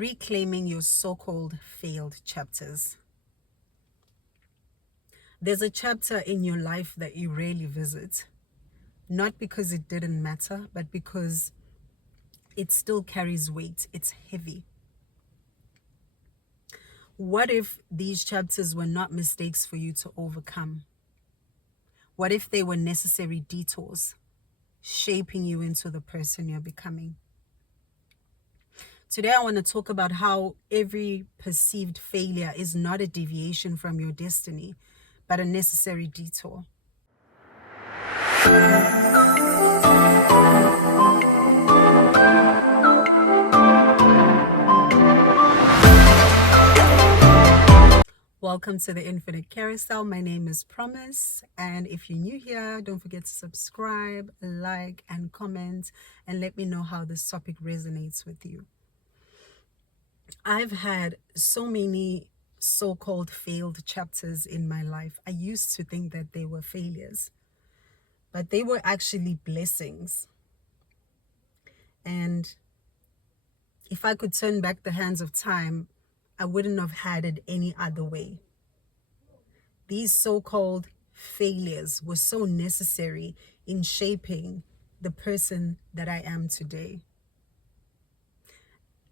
reclaiming your so-called failed chapters. There's a chapter in your life that you rarely visit, not because it didn't matter, but because it still carries weight. It's heavy. What if these chapters were not mistakes for you to overcome? What if they were necessary detours, shaping you into the person you're becoming? Today, I want to talk about how every perceived failure is not a deviation from your destiny, but a necessary detour. Welcome to the Infinite Carousel. My name is Promise, and if you're new here, don't forget to subscribe, like, and comment, and let me know how this topic resonates with you. I've had so many so-called failed chapters in my life. I used to think that they were failures, but they were actually blessings. And if I could turn back the hands of time, I wouldn't have had it any other way. These so-called failures were so necessary in shaping the person that I am today.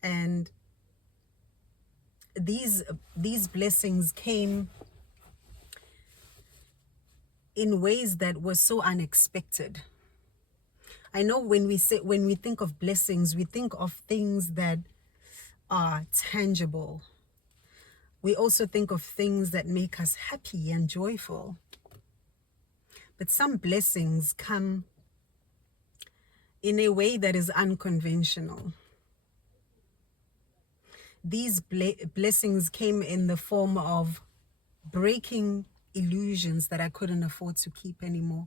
And these blessings came in ways that were so unexpected. I know when we think of blessings, we think of things that are tangible. We also think of things that make us happy and joyful. But some blessings come in a way that is unconventional. These blessings came in the form of breaking illusions that I couldn't afford to keep anymore.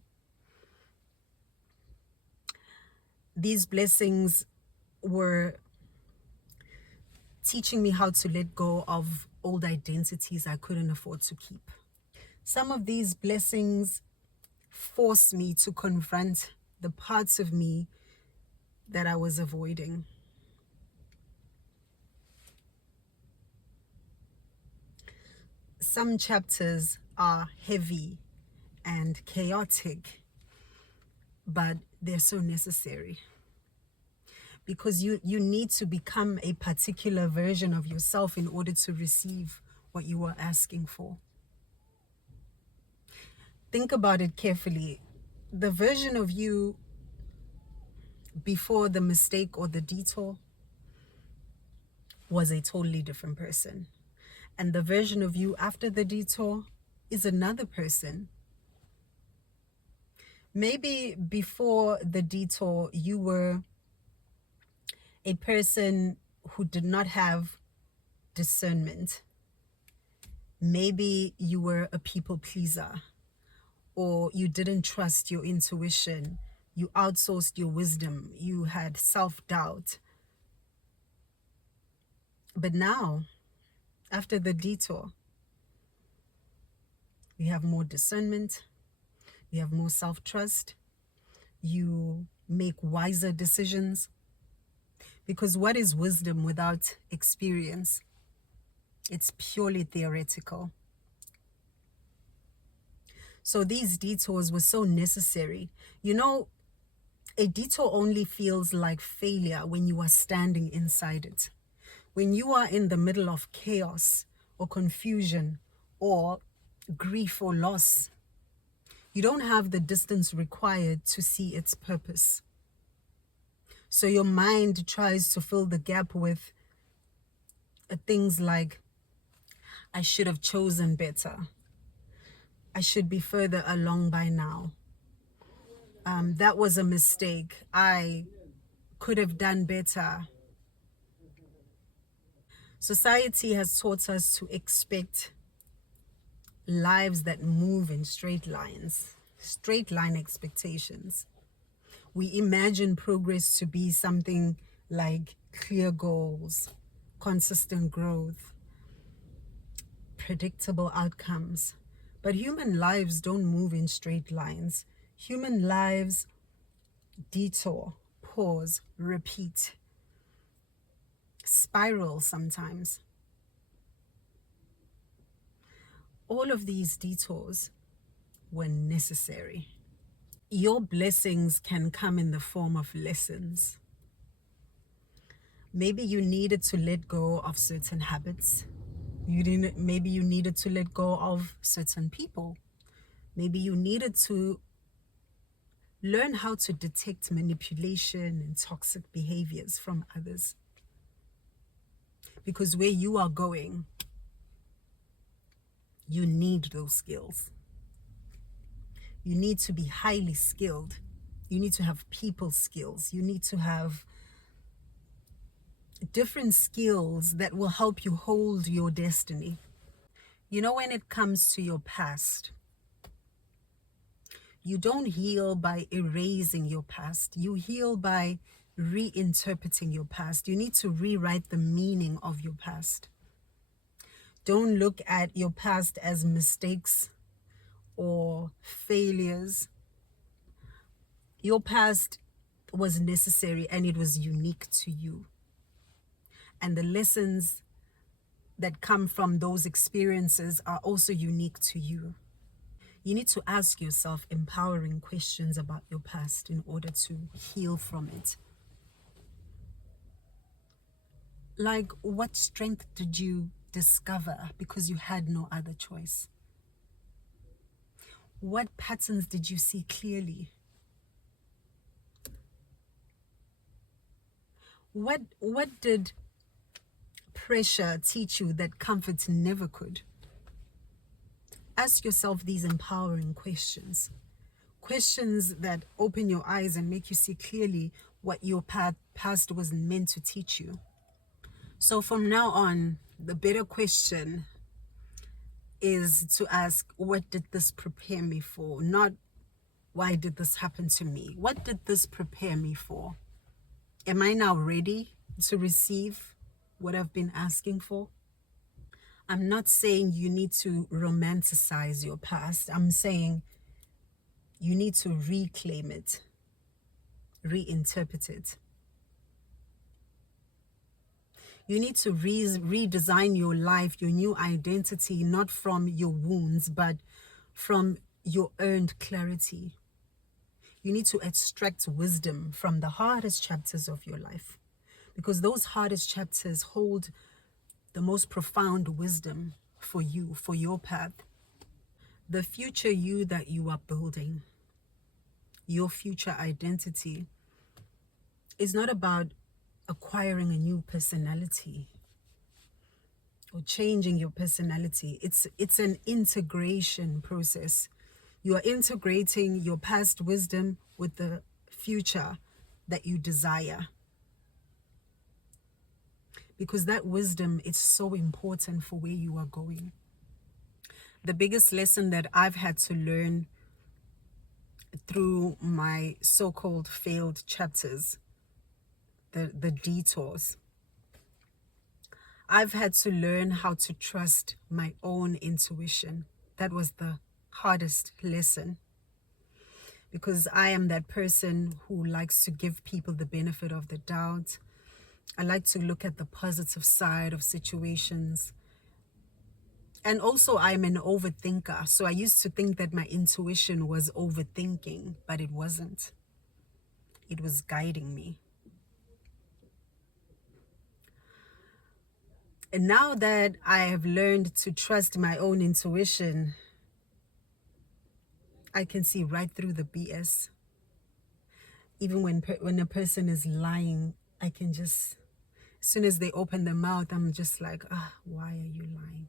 These blessings were teaching me how to let go of old identities I couldn't afford to keep. Some of these blessings forced me to confront the parts of me that I was avoiding. Some chapters are heavy and chaotic, but they're so necessary. Because you need to become a particular version of yourself in order to receive what you are asking for. Think about it carefully. The version of you before the mistake or the detour was a totally different person. And the version of you after the detour is another person. Maybe before the detour, you were a person who did not have discernment. Maybe you were a people pleaser, or you didn't trust your intuition. You outsourced your wisdom. You had self-doubt. But now, after the detour, you have more discernment. You have more self-trust. You make wiser decisions. Because what is wisdom without experience? It's purely theoretical. So these detours were so necessary. You know, a detour only feels like failure when you are standing inside it. When you are in the middle of chaos or confusion or grief or loss, you don't have the distance required to see its purpose. So your mind tries to fill the gap with things like, I should have chosen better. I should be further along by now. That was a mistake. I could have done better. Society has taught us to expect lives that move in straight lines, straight line expectations. We imagine progress to be something like clear goals, consistent growth, predictable outcomes. But human lives don't move in straight lines. Human lives detour, pause, repeat. spiral sometimes. All of these detours were necessary. Your blessings can come in the form of lessons. Maybe you needed to let go of certain habits. Maybe you needed to let go of certain people. Maybe you needed to learn how to detect manipulation and toxic behaviors from others. Because where you are going, you need those skills. You need to be highly skilled. You need to have people skills. You need to have different skills that will help you hold your destiny. You know, when it comes to your past, you don't heal by erasing your past. You heal by reinterpreting your past. You need to rewrite the meaning of your past. Don't look at your past as mistakes or failures. Your past was necessary and it was unique to you. And the lessons that come from those experiences are also unique to you. You need to ask yourself empowering questions about your past in order to heal from it. Like, what strength did you discover because you had no other choice? What patterns did you see clearly? What did pressure teach you that comfort never could? Ask yourself these empowering questions. Questions that open your eyes and make you see clearly what your past was meant to teach you. So from now on, the better question is to ask, what did this prepare me for? Not, why did this happen to me? What did this prepare me for? Am I now ready to receive what I've been asking for? I'm not saying you need to romanticize your past. I'm saying you need to reclaim it, reinterpret it. You need to redesign your life, your new identity, not from your wounds, but from your earned clarity. You need to extract wisdom from the hardest chapters of your life, because those hardest chapters hold the most profound wisdom for you, for your path. The future you that you are building, your future identity, is not about acquiring a new personality or changing your personality. It's an integration process. You are integrating your past wisdom with the future that you desire. Because that wisdom is so important for where you are going. The biggest lesson that I've had to learn through my so-called failed chapters, the detours, I've had to learn how to trust my own intuition. That was the hardest lesson, because I am that person who likes to give people the benefit of the doubt. I like to look at the positive side of situations. And also I'm an overthinker. So I used to think that my intuition was overthinking, but it wasn't. It was guiding me. And now that I have learned to trust my own intuition, I can see right through the BS. Even when a person is lying, I can just, as soon as they open their mouth, I'm just like, why are you lying?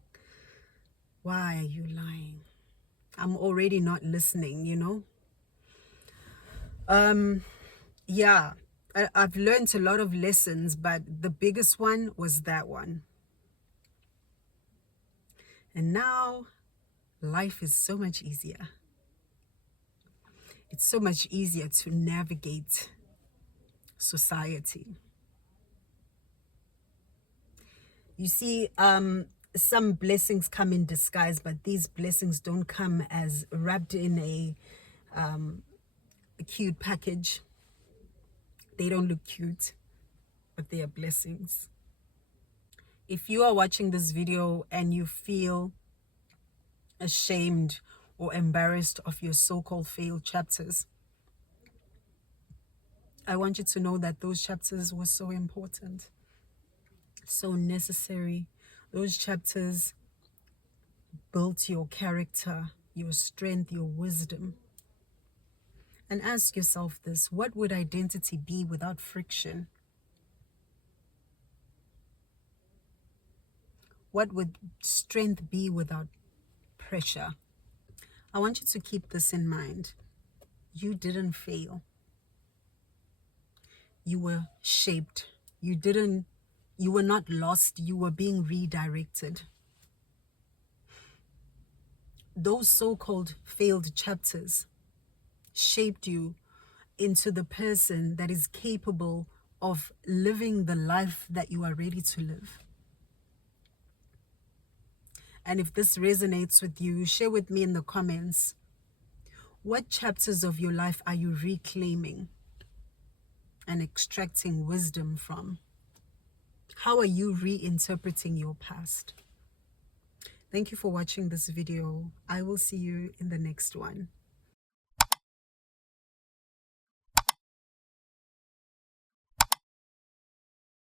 Why are you lying? I'm already not listening, you know? Yeah, I've learned a lot of lessons, but the biggest one was that one. And now life is so much easier. It's so much easier to navigate society. You see, some blessings come in disguise, but these blessings don't come as wrapped in a cute package. They don't look cute, but they are blessings. If you are watching this video and you feel ashamed or embarrassed of your so-called failed chapters, I want you to know that those chapters were so important, so necessary. Those chapters built your character, your strength, your wisdom. And ask yourself this: what would identity be without friction? What would strength be without pressure? I want you to keep this in mind. You didn't fail. You were shaped. You were not lost. You were being redirected. Those so-called failed chapters shaped you into the person that is capable of living the life that you are ready to live. And if this resonates with you, share with me in the comments, what chapters of your life are you reclaiming and extracting wisdom from? How are you reinterpreting your past? Thank you for watching this video. I will see you in the next one.